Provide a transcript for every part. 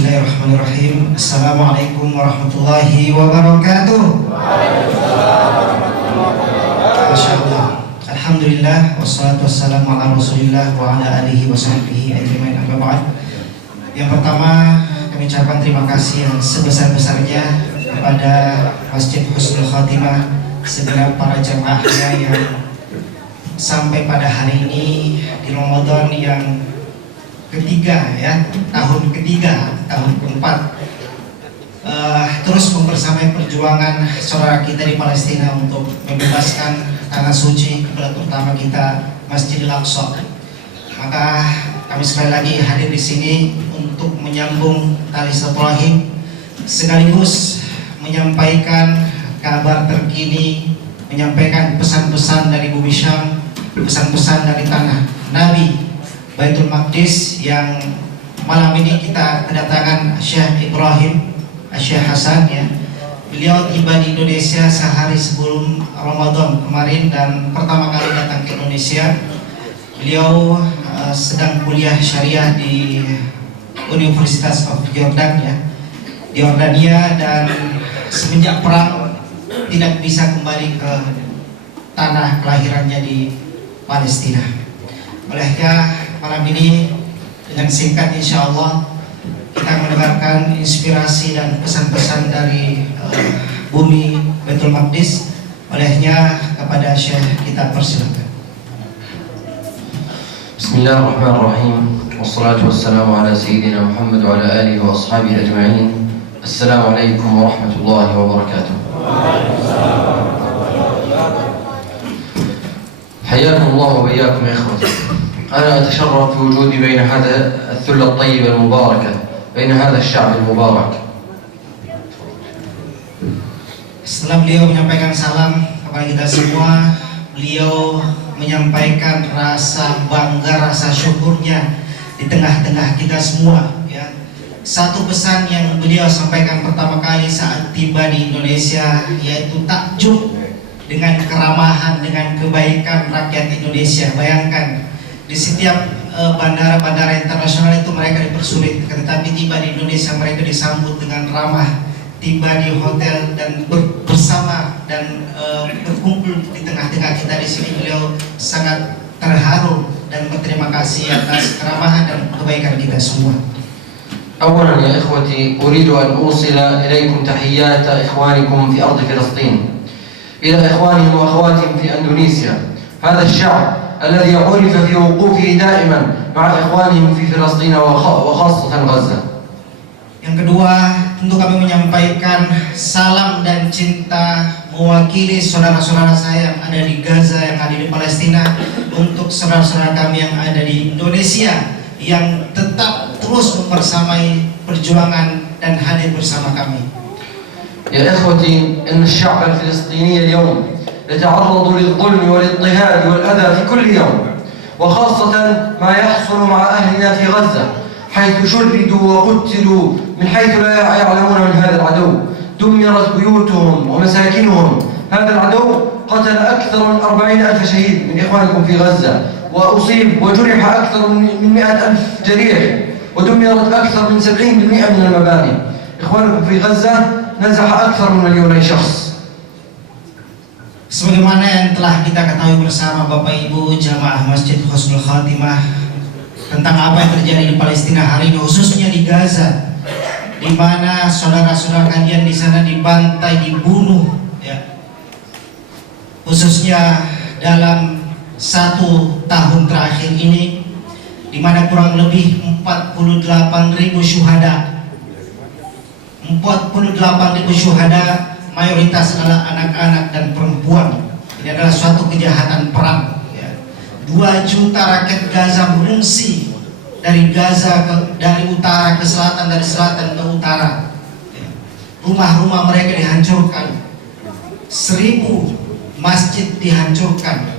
Bismillahirrahmanirrahim. Assalamualaikum warahmatullahi wabarakatuh. Masya Allah. Alhamdulillah wassalatu wassalamu ala Rasulillah wa ala alihi wa sahbihi ajmain, amma ba'd. Yang pertama, kami ucapkan terima kasih yang sebesar-besarnya kepada Masjid Husnul Khatimah, segenap para jamaahnya yang sampai pada hari ini di Ramadan yang ketiga, ya, tahun ketiga, tahun keempat, terus membersamai perjuangan saudara kita di Palestina untuk membebaskan tanah suci kiblat utama kita, Masjidil Aqsa. Maka kami sekali lagi hadir di sini untuk menyambung tali silaturahim sekaligus menyampaikan kabar terkini, menyampaikan pesan-pesan dari Bumi Syam, pesan-pesan dari tanah Nabi Baitul Maqdis, yang malam ini kita kedatangan Syekh Ibrahim Syekh Hasan, ya. Beliau tiba di Indonesia sehari sebelum Ramadan kemarin dan pertama kali datang ke Indonesia. Beliau sedang kuliah syariah di Universitas of Jordan, ya, di Yordania, dan semenjak perang tidak bisa kembali ke tanah kelahirannya di Palestina. Olehnya malam ini dengan singkat insya Allah kita mendengarkan inspirasi dan pesan-pesan dari bumi Baitul Maqdis. Olehnya kepada Syekh kita persilakan. Bismillahirrahmanirrahim. Wassalatu wassalamu ala sayyidina Muhammad wa ala alihi wa ashabihi ajma'in. Assalamualaikum warahmatullahi wabarakatuh. حياكم الله وإياكم يا إخوتي. أنا أتشرف بوجودي بين هذا الثلة الطيبة المباركة، بين هذا الشعب المبارك. Setelah beliau menyampaikan salam kepada kita semua, beliau menyampaikan rasa bangga, rasa syukurnya di tengah-tengah kita semua, ya. Satu pesan yang beliau sampaikan pertama kali saat tiba di Indonesia yaitu takjub dengan keramahan, dengan kebaikan rakyat Indonesia. Bayangkan, di setiap bandara-bandara internasional itu mereka dipersulit, tetapi tiba di Indonesia mereka disambut dengan ramah. Tiba di hotel dan bersama dan berkumpul di tengah-tengah kita di sini, beliau sangat terharu dan berterima kasih atas keramahan dan kebaikan kita semua. أولا يا إخوتي، أريد أن أوصل إليكم تحيات إخوانكم في أرض فلسطين، إلى إخوانهم وأخواتهم في أندونيسيا، هذا الشعب الذي عرف في وقوفه دائما مع إخوانهم في فلسطين وخاصة غزة. Yang kedua, tentu kami menyampaikan salam dan cinta mewakili saudara-saudara saya yang ada di Gaza, yang ada di Palestina, untuk saudara-saudara kami yang ada di Indonesia yang tetap terus membersamai perjuangan dan hadir bersama kami. يا إخوتي، إن الشعب الفلسطيني اليوم يتعرض للظلم والاضطهاد والأذى في كل يوم، وخاصة ما يحصل مع أهلنا في غزة، حيث شردوا وقتلوا من حيث لا يعلمون من هذا العدو. دمرت بيوتهم ومساكنهم. هذا العدو قتل أكثر من 40,000 شهيد من إخوانكم في غزة، وأصيب وجرح أكثر من 100,000 جريح، ودمرت أكثر من 70% من المباني. إخوانكم في غزة نزح أكثر من 2,000,000 شخص. Sebagaimana yang telah kita ketahui bersama Bapak Ibu jamaah Masjid Husnul Khatimah tentang apa yang terjadi di Palestina hari ini, khususnya di Gaza, di mana saudara-saudara kalian di sana dibantai, dibunuh, ya. Khususnya dalam 1 tahun terakhir ini, di mana kurang lebih 48.000 syuhada. 48.000 syuhada, mayoritas adalah anak-anak dan perempuan. Ini adalah suatu kejahatan perang, ya. 2 juta rakyat Gaza mengungsi dari Gaza dari utara ke selatan, dari selatan ke utara, ya. Rumah-rumah mereka dihancurkan, 1.000 masjid dihancurkan.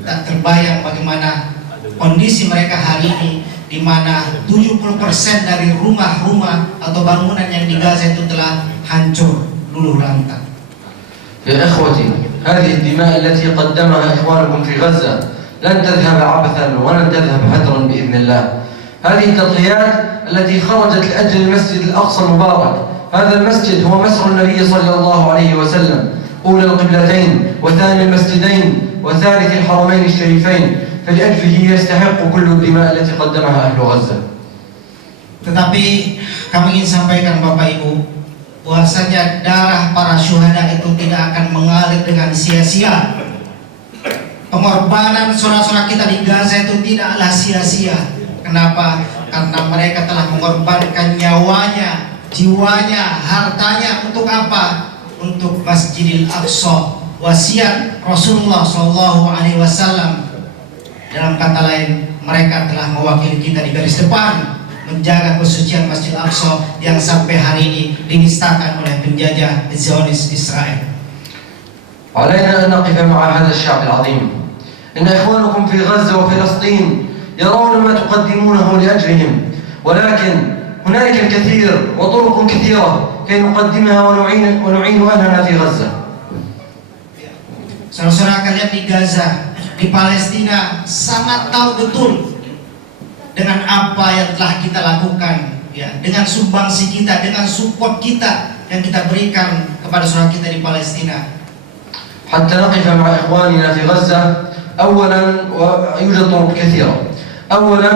Tak terbayang bagaimana kondisi mereka hari ini, di mana 70% dari rumah-rumah atau bangunan yang di Gaza itu telah hancur luluh lantak. يا إخوتي، هذه الدماء التي قدمها إخوانكم في غزة لن تذهب عبثا ولن تذهب هدرا بإذن الله. هذه التضحيات التي خرجت لأجل المسجد الأقصى المبارك. هذا المسجد هو مسر النبي صلى الله عليه وسلم، أولى القبلتين وثاني المسجدين وثالث الحرمين الشريفين، فلأجله يستحق كل الدماء التي قدمها أهل غزة. Tetapi kami ingin sampaikan Bapak Ibu, bahwasanya darah para syuhada itu tidak akan mengalir dengan sia-sia. Pengorbanan saudara-saudara kita di Gaza itu tidaklah sia-sia. Kenapa? Karena mereka telah mengorbankan nyawanya, jiwanya, hartanya untuk apa? Untuk Masjidil Aqsa, wasiat Rasulullah SAW. Dalam kata lain, mereka telah mewakili kita di garis depan menjaga kesucian Masjid Aqsa yang sampai hari ini dinistakan oleh penjajah Zionis Israel. علينا أن نقف مع هذا الشعب العظيم. إن إخوانكم في غزة وفلسطين يرون ما تقدمونه لأجلهم، ولكن هنالك الكثير وطرق كثيرة كي نقدمها ونعين أهلنا في غزة. Saudara-saudara kalian di Gaza, di Palestina sangat tahu betul dengan apa yang telah kita lakukan, ya, dengan sumbangsi kita, dengan support kita yang kita berikan kepada saudara kita di Palestina. حتى نقف مع إخواننا في غزة، أولا ويوجد طرق كثيرة. أولا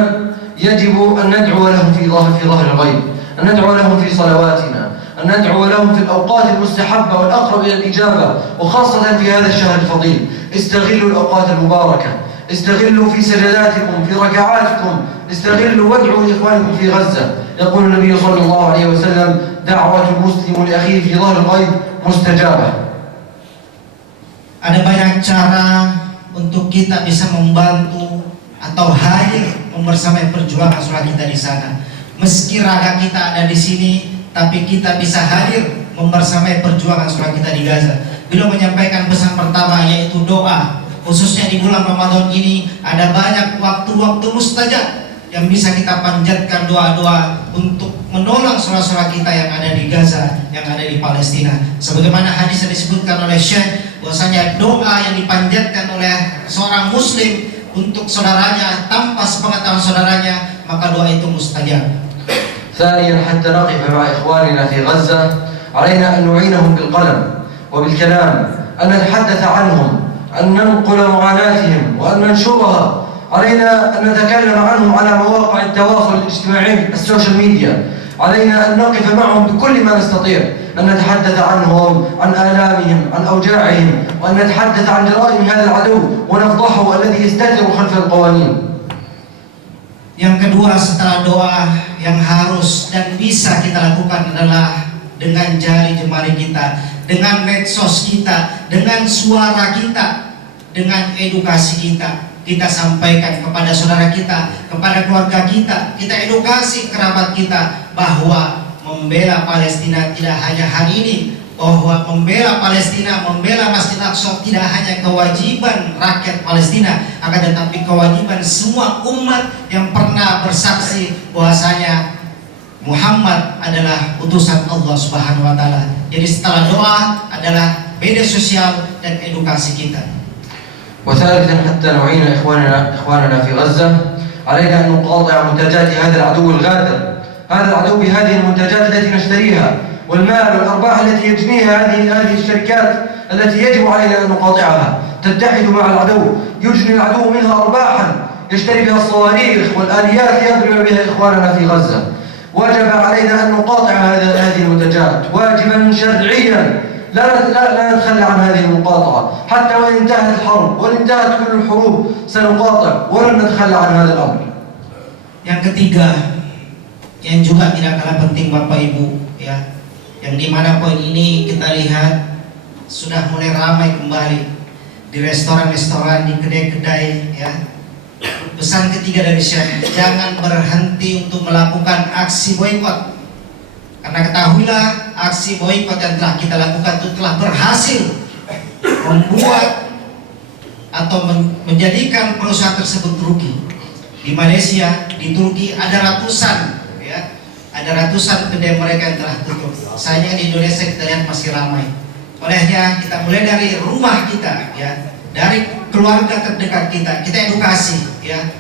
يجب أن ندعو لهم في ظهر الغيب، أن ندعو لهم في صلواتنا، أن ندعو لهم في الأوقات المستحبة والأقرب إلى الإجابة، وخاصة في هذا الشهر الفضيل. استغلوا الأوقات المباركة، استغلوا في سجداتكم، في ركعاتكم، استغلوا وادعوا لإخوانكم في غزة. يقول النبي صلى الله عليه وسلم: دعوة المسلم لأخيه في ظهر الغيب مستجابة. Ada banyak cara untuk kita bisa membantu atau hadir membersamai perjuangan saudara kita di sana. Meski raga kita ada di sini, tapi kita bisa hadir membersamai perjuangan saudara kita di Gaza. Beliau menyampaikan pesan pertama, yaitu doa. Khususnya di bulan Ramadan ini ada banyak waktu-waktu mustajab yang bisa kita panjatkan doa-doa untuk menolong saudara-saudara kita yang ada di Gaza, yang ada di Palestina. Sebagaimana hadis yang disebutkan oleh Syekh, bahwasanya doa yang dipanjatkan oleh seorang muslim untuk saudaranya tanpa sepengetahuan saudaranya, maka doa itu mustajab. ثانيا حتى نقف مع إخواننا في غزة علينا أن نعينهم بالقلم وبالكلام، أن نتحدث عنهم، أن ننقل معاناتهم وأن ننشرها. علينا أن نتكلم عنهم على مواقع التواصل الاجتماعي، السوشيال ميديا. علينا أن نقف معهم بكل ما نستطيع، أن نتحدث عنهم، عن آلامهم، عن أوجاعهم، وأن نتحدث عن جرائم هذا العدو ونفضحه الذي يستتر خلف القوانين. Yang kedua, setelah doa yang harus dan bisa kita lakukan adalah dengan jari jemari kita, dengan medsos kita, dengan suara kita, dengan edukasi kita. Kita sampaikan kepada saudara kita, kepada keluarga kita, kita edukasi kerabat kita bahwa membela Palestina tidak hanya hari ini, bahwa membela Palestina, membela Masjid Aqsa tidak hanya kewajiban rakyat Palestina, akan tetapi kewajiban semua umat yang pernah bersaksi bahwasanya Muhammad adalah utusan Allah Subhanahu wa taala. Jadi setelah doa adalah media sosial dan edukasi kita. وثالثا حتى نعين إخواننا في غزة علينا أن نقاطع منتجات هذا العدو الغادر، هذا العدو بهذه المنتجات التي نشتريها والمال والأرباح التي يجنيها هذه الشركات التي يجب علينا أن نقاطعها. تتحد مع العدو، يجني العدو منها أرباحا يشتري بها الصواريخ والآليات ليضرب بها إخواننا في غزة. وجب علينا أن نقاطع هذه المنتجات واجبا شرعيا. لا نتخلى عن هذه المقاطعة حتى وإن انتهت الحرب وإن انتهت كل الحروب سنقاطع ولن نتخلى عن هذا الأمر. Yang ketiga, yang juga tidak kalah penting Bapak Ibu, ya, yang dimana poin ini kita lihat sudah mulai ramai kembali di restoran-restoran, di kedai-kedai, ya. Pesan ketiga dari Syekh, jangan berhenti untuk melakukan aksi boikot. Karena ketahuilah aksi boikot yang telah kita lakukan itu telah berhasil membuat atau menjadikan perusahaan tersebut rugi. Di Malaysia, di Turki ada ratusan, ya, ada ratusan kedai mereka yang telah tutup. Sayangnya di Indonesia kita lihat masih ramai. Olehnya kita mulai dari rumah kita, ya, dari keluarga terdekat kita, kita edukasi, ya.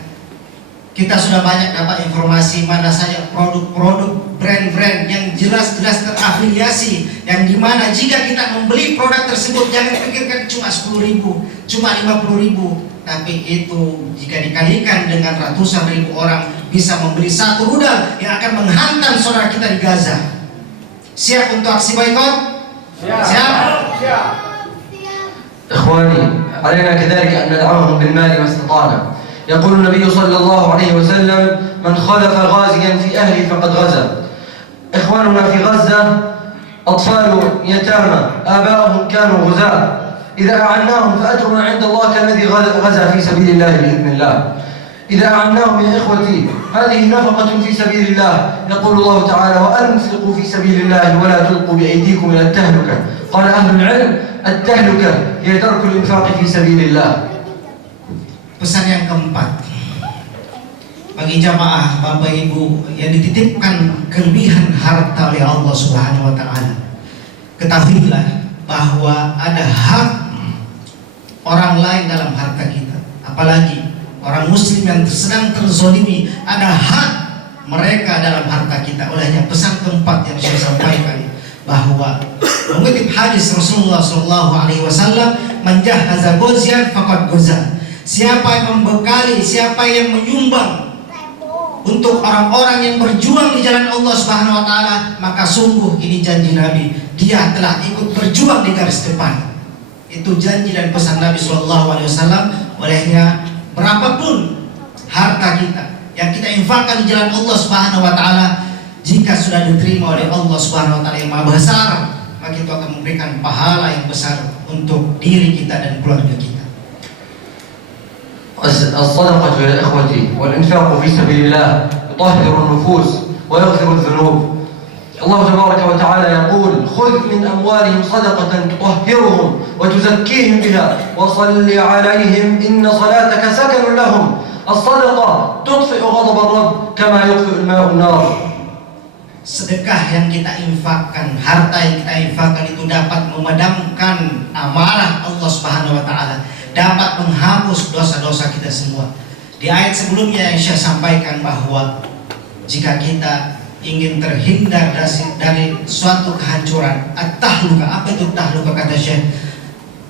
Kita sudah banyak dapat informasi mana saja produk-produk brand-brand yang jelas-jelas terafiliasi, yang dimana jika kita membeli produk tersebut jangan pikirkan cuma 10.000, cuma 50.000, tapi itu jika dikalikan dengan ratusan ribu orang bisa membeli satu rudal yang akan menghantam saudara kita di Gaza. Siap untuk aksi boikot? Siap? إخواني علينا كذلك أن ندعمهم بالمال ما استطعنا. يقول النبي صلى الله عليه وسلم من خلف غازيا في أهله فقد غزا. إخواننا في غزة أطفال يتامى آباؤهم كانوا غزاة، إذا أعناهم فأجرنا عند الله كالذي غزا في سبيل الله بإذن الله. إذا أعناهم يا إخوتي هذه نفقة في سبيل الله. يقول الله تعالى وأنفقوا في سبيل الله ولا تلقوا بأيديكم إلى التهلكة. قال أهل العلم التهلكة هي ترك الإنفاق في سبيل الله. Pesan yang keempat, bagi jamaah Bapak Ibu yang dititipkan kelebihan harta oleh Allah Subhanahu wa taala, ketahuilah bahwa ada hak orang lain dalam harta kita. Apalagi orang muslim yang sedang terzolimi, ada hak mereka dalam harta kita. Olehnya pesan keempat yang saya sampaikan bahwa mengutip hadis Rasulullah SAW, man jahaza ghazian faqad ghaza. Siapa yang membekali, siapa yang menyumbang untuk orang-orang yang berjuang di jalan Allah Subhanahu wa taala, maka sungguh ini janji Nabi, dia telah ikut berjuang di garis depan. Itu janji dan pesan Nabi SAW. Olehnya berapapun harta kita yang kita infakkan di jalan Allah Subhanahu wa taala, jika sudah diterima oleh Allah Subhanahu wa taala yang Maha Besar, maka itu akan memberikan pahala yang besar untuk diri kita dan keluarga kita. الصدقة يا إخوتي والإنفاق في سبيل الله يطهر النفوس ويغفر الذنوب. الله تبارك وتعالى يقول خذ من أموالهم صدقة تطهرهم وتزكيهم بها وصل عليهم إن صلاتك سكن لهم. الصدقة تطفئ غضب الرب كما يطفئ الماء النار. Sedekah yang kita infakkan, harta yang kita infakkan itu dapat memadamkan amarah Allah Subhanahu wa taala, dapat menghapus dosa-dosa kita semua. Di ayat sebelumnya yang saya sampaikan bahwa jika kita ingin terhindar dari suatu kehancuran, at-tahluka, apa itu tahluka kata Syekh?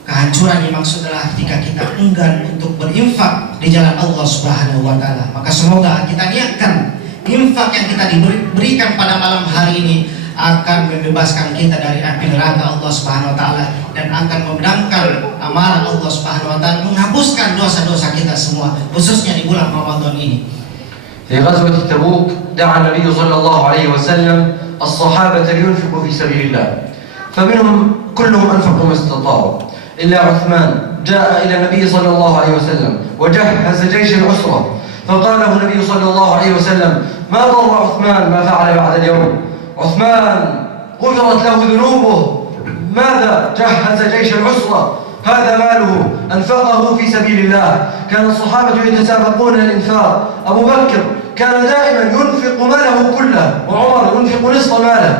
Kehancuran yang maksud adalah ketika kita enggan untuk berinfak di jalan Allah Subhanahu wa taala. Maka semoga kita niatkan infak yang kita diberikan pada malam hari ini akan membebaskan kita dari api neraka Allah Subhanahu wa taala dan akan memadamkan amarah Allah Subhanahu wa taala, menghapuskan dosa-dosa kita semua, khususnya di bulan Ramadan ini. في غزوة تبوك دعا النبي صلى الله عليه وسلم الصحابة لينفقوا في سبيل الله، فمنهم كلهم أنفقوا ما استطاعوا إلا عثمان جاء إلى النبي صلى الله عليه وسلم وجهز جيش العسرة، فقال له النبي صلى الله عليه وسلم ما ضر عثمان ما فعل بعد اليوم؟ عثمان غفرت له ذنوبه، ماذا جهز جيش العسرة؟ هذا ماله أنفقه في سبيل الله. كان الصحابة يتسابقون الإنفاق، أبو بكر كان دائما ينفق ماله كله وعمر ينفق نصف ماله.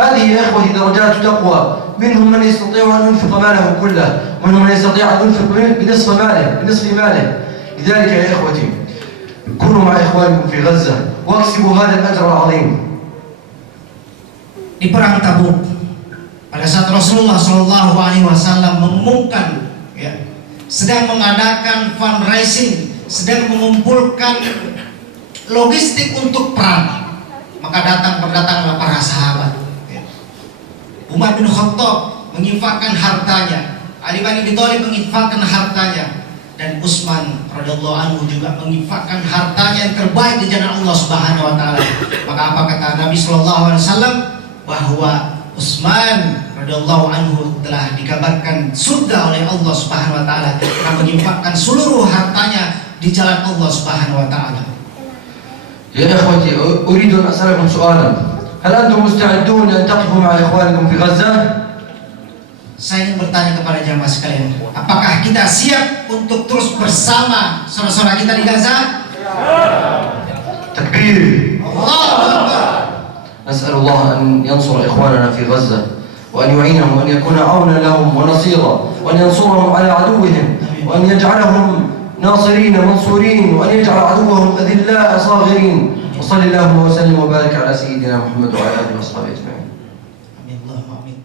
هذه يا إخوتي درجات تقوى، منهم من يستطيع أن ينفق ماله كله ومنهم من يستطيع أن ينفق بنصف ماله. لذلك يا إخوتي كونوا مع إخوانكم في غزة واكسبوا هذا الأجر العظيم. Di perang Tabuk, pada saat Rasulullah SAW mengumumkan, sedang mengadakan fundraising, sedang mengumpulkan logistik untuk perang, maka berdatanglah para sahabat. Umar bin Khattab menginfakkan hartanya, Ali bin Abi Thalib menginfakkan hartanya, dan Utsman radhiyallahu anhu juga menginfakkan hartanya yang terbaik di jalan Allah Subhanahu wa taala. Maka apa kata Nabi sallallahu alaihi wasallam? Bahwa Utsman radhiyallahu anhu telah dikabarkan surga oleh Allah Subhanahu wa taala karena menginfakkan seluruh hartanya di jalan Allah Subhanahu wa taala. يا إخوتي أريد أن أسألكم سؤالا، هل أنتم مستعدون أن تقفوا مع إخوانكم في غزة؟ Saya ingin bertanya kepada jamaah sekalian, apakah kita siap untuk terus bersama saudara-saudara kita di Gaza? تكبير. Allahu Akbar. نسأل الله أن ينصر إخواننا في غزة وأن يعينهم وأن يكون عونا لهم ونصيرا وأن ينصرهم على عدوهم وأن يجعلهم ناصرين منصورين وأن يجعل عدوهم أذلاء الله صاغرين. وصل اللهم وسلم وبارك على سيدنا محمد وعلى آله وصحبه أجمعين. Amin. Allahumma amin.